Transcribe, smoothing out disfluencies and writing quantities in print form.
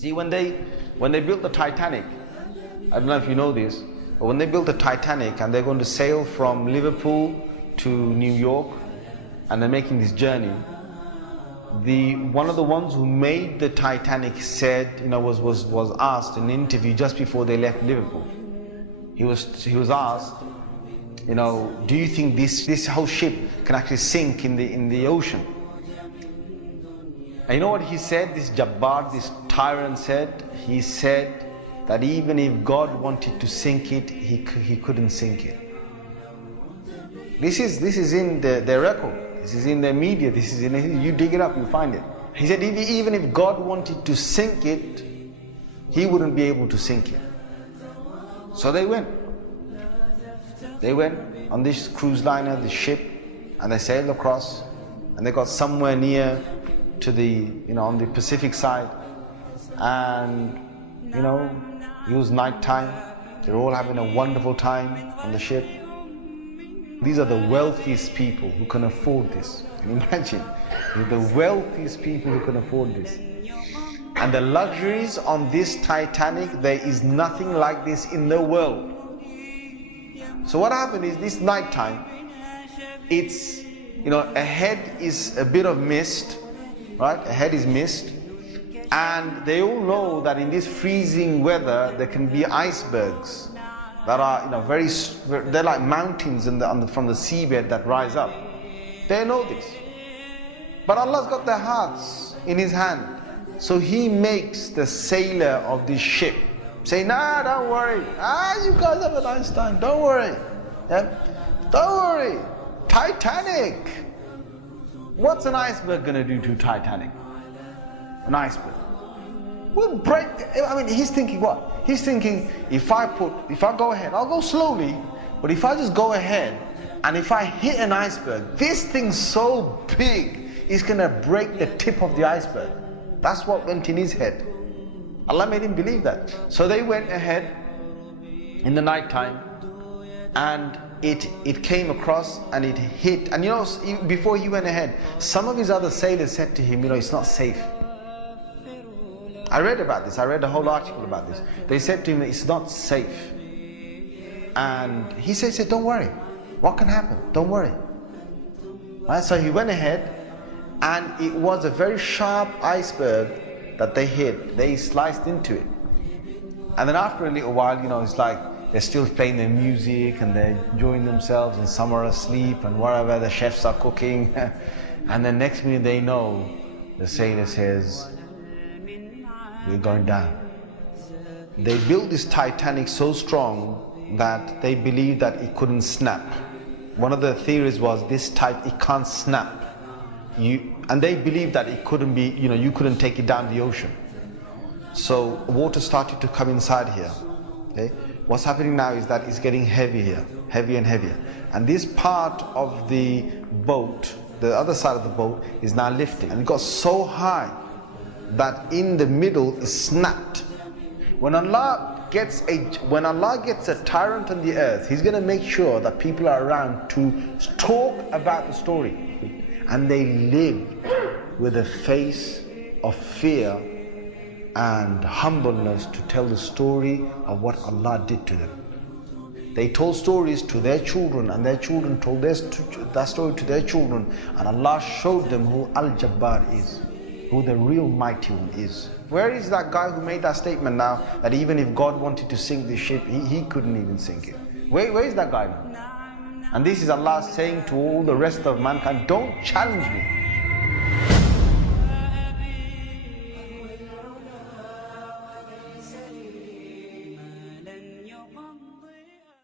See, when they built the Titanic, I don't know if you know this, but when they built the Titanic and they're going to sail from Liverpool to New York, and they're making this journey, one of the ones who made the Titanic said, was asked in an interview just before they left Liverpool. He was asked, do you think this whole ship can actually sink in the ocean? And you know what he said? This Jabbar, this tyrant said. He said that even if God wanted to sink it, he couldn't sink it. This is in their record. This is in their media. This is you dig it up, you find it. He said even if God wanted to sink it, he wouldn't be able to sink it. So they went. They went on this cruise liner, this ship, and they sailed across, and they got somewhere near to on the Pacific side, and it was night time. They're all having a wonderful time on the ship. These are the wealthiest people who can afford this. Can you imagine? They're the wealthiest people who can afford this. And the luxuries on this Titanic, there is nothing like this in the world. So what happened is, this night time, it's, ahead is a bit of mist, right? Ahead is mist. And they all know that in this freezing weather, there can be icebergs that are, they're like mountains from the seabed that rise up. They know this. But Allah's got their hearts in His hand. So He makes the sailor of this ship say, nah, don't worry. You guys have a nice time. Don't worry. Yeah? Don't worry. Titanic. What's an iceberg going to do to Titanic? An iceberg will break. He's thinking what? He's thinking, if I go ahead, I'll go slowly, but if I just go ahead, and if I hit an iceberg, this thing's so big, it's going to break the tip of the iceberg. That's what went in his head. Allah made him believe that. So they went ahead in the night time, and it came across and it hit. And before he went ahead, some of his other sailors said to him, it's not safe. I read about this. I read a whole article about this. They said to him that it's not safe. And he said, don't worry. What can happen? Don't worry. Right? So he went ahead, and it was a very sharp iceberg that they hit. They sliced into it. And then after a little while, it's like they're still playing their music and they're enjoying themselves, and some are asleep and whatever, the chefs are cooking. And then next minute they know, the sailor says, we're going down. They built this Titanic so strong that they believed that it couldn't snap. One of the theories was it can't snap. And they believed that it couldn't be, you couldn't take it down the ocean. So water started to come inside here. Okay? What's happening now is that it's getting heavy here, heavier and heavier. And this part of the boat, the other side of the boat, is now lifting. And it got so high that in the middle is snapped. When Allah gets a tyrant on the earth, He's going to make sure that people are around to talk about the story. And they lived with a face of fear and humbleness to tell the story of what Allah did to them. They told stories to their children, and their children told that story to their children, and Allah showed them who Al-Jabbar is, who the real mighty one is. Where is that guy who made that statement now, that even if God wanted to sink this ship, he couldn't even sink it? Where is that guy now? And this is Allah saying to all the rest of mankind, don't challenge me.